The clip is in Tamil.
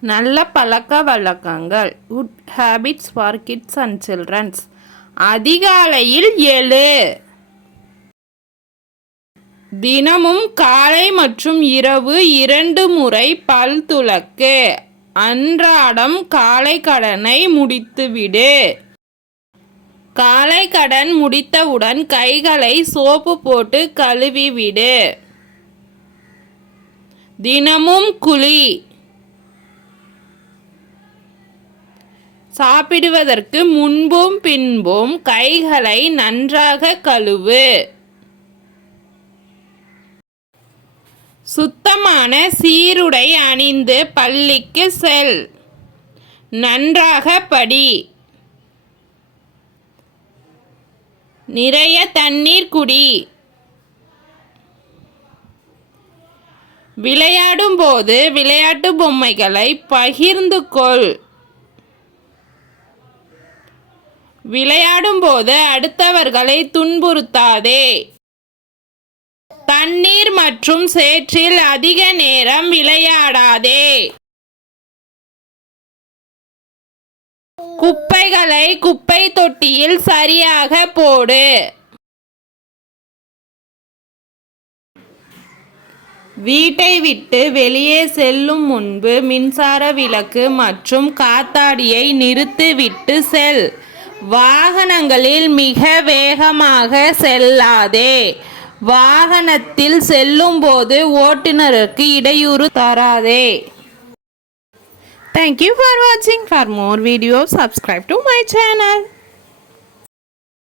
நல்ல பழக்க வழக்கங்கள். Good habits for kids and childrens அதிகாலையில் எழு தினமும் காலை மற்றும் இரவு இரண்டு முறை பல் துளக்கு அன்றாடம் காலை கடனை முடித்துவிடு. காலை கடன் முடித்தவுடன் கைகளை சோப்பு போட்டு கழுவி விடு தினமும் குழி. சாப்பிடுவதற்கு முன்பும் பின்பும் கைகளை நன்றாக கழுவு. சுத்தமான சீருடை அணிந்து பள்ளிக்கு செல். நன்றாக படி. நிறைய தண்ணீர் குடி. விளையாடும்போது விளையாட்டு பொம்மைகளை பகிர்ந்து கொள். விளையாடும்போது அடுத்தவர்களை துன்புறுத்தாதே. தண்ணீர் மற்றும் சேற்றில் அதிக நேரம் விளையாடாதே. குப்பைகளை குப்பை தொட்டியில் சரியாக போடு. வீட்டை விட்டு வெளியே செல்லும் முன்பு மின்சார விளக்கு மற்றும் காத்தாடியை நிறுத்திவிட்டு செல். வாகனங்களில் மிக வேகமாக செல்லாதே வாகனத்தில் செல்லும்போது ஓட்டுநருக்கு இடையூறு தராதே தேங்க்யூ ஃபார் வாட்சிங் for more video subscribe to my channel